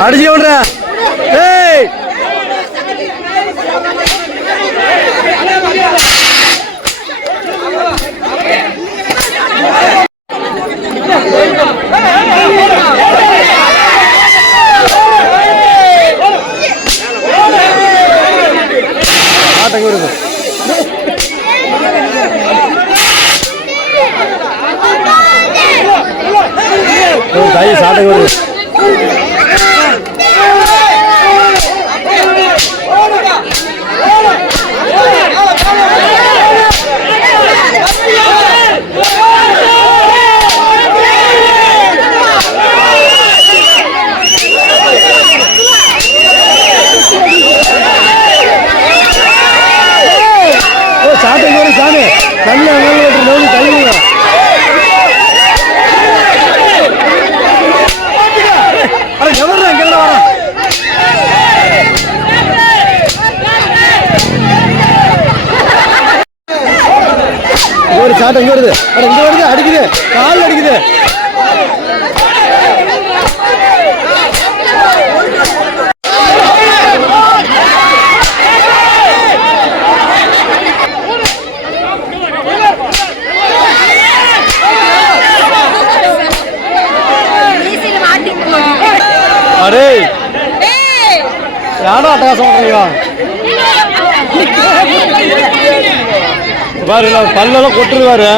அடிச்சு விடுற ஏய் ஆட்டங்க இருக்கு தாய் சாட்டங்க இருக்கு சாட்டை இங்க வருது, இங்க வருது, அடிக்குது, கால் அடிக்குது. அடே யாரோ அட்டகாசம் பண்றீங்க பாரு, பல்லெல்லாம் கொட்டுருவாரு,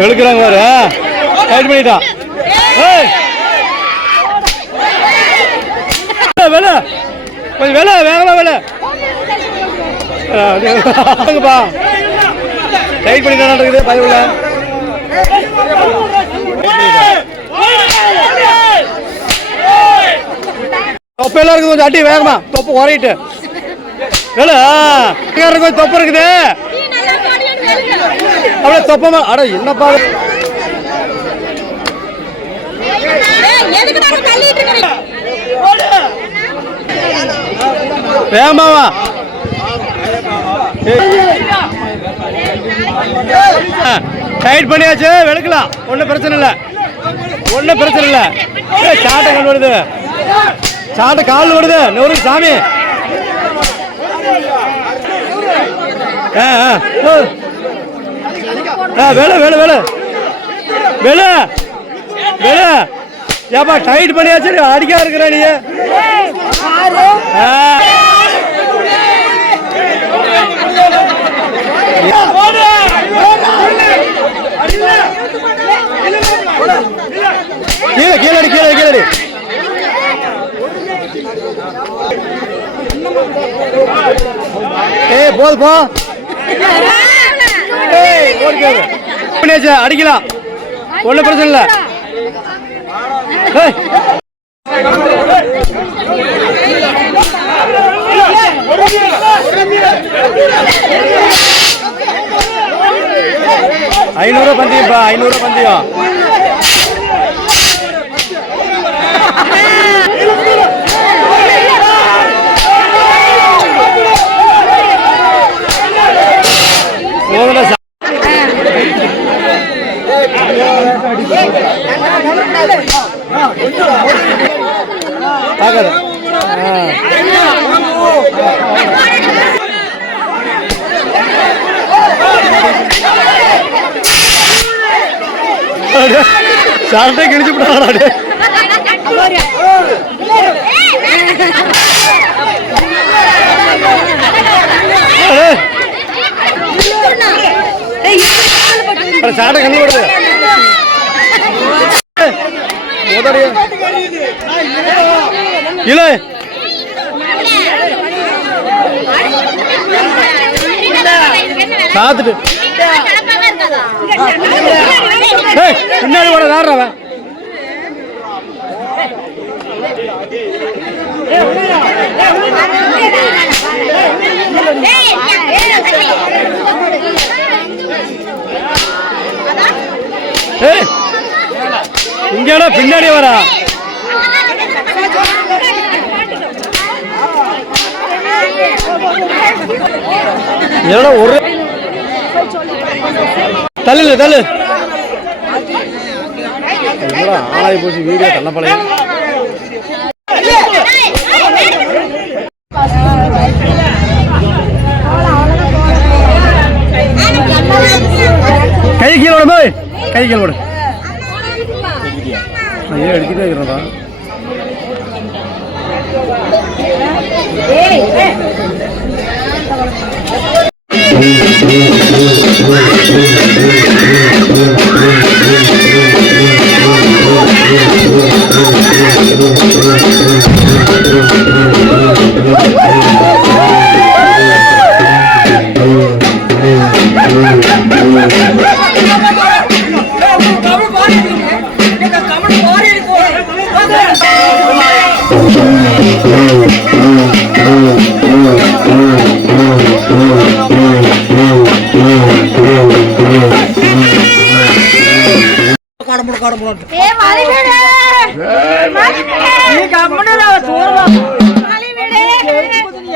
வெளுக்கிறாங்க பாரு, டைட் பண்ணிட்டான். வேலை கொஞ்சம் வேலை வேகமா வேலை டைட் பண்ணிட்டான் இருக்குது பயவுல. தொப்ப எல்லாம் இருக்குது, கொஞ்சம் அடி வேகமா, தொப்பு குறையிட்டு கொஞ்சம் தொப்ப இருக்குது அப்படியே தொப்பமா. அட என்னப்பா வேகமாவா டைட் பண்ணியாச்சு, வெளுக்கலாம், ஒன்றும் பிரச்சனை இல்லை, ஒன்றும் பிரச்சனை இல்லை. சாட்டை கல் வருது, சாட்டை கால் வருது, நூறு சாமி. வேலை வேலை வேலை வேலை வேலை ஏப்பா டைட் பண்ணியாச்சு, அடிக்கா இருக்கிற நீ. கீழே கீழடி கீழே கீழடி போது போ, அடிக்கலாம், ஒன்றும் பிரச்சனை இல்லை. ஐநூறு பந்தயம்ப்பா, 500 பந்தயம். சாட்டை கிழிச்சு விட்டாடே. சாட்டை கண்ணு விடுது இல்ல சாத்துட்டு பின்னாடி கூட தாடுறவன் இங்கடா பின்னாடி வரா. ஒரு தள்ளு தள்ளு ஆளாய் போச்சு வீடியோ தள்ளப்பழைய. கை கீழே விட போய், கை கீழே விட ஏன் எடுத்துட்டே இருக்கிறதா.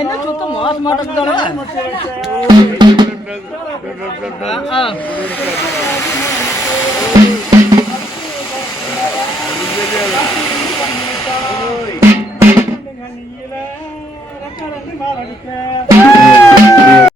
என்ன சுத்தம் மோசமாட்டா ஆ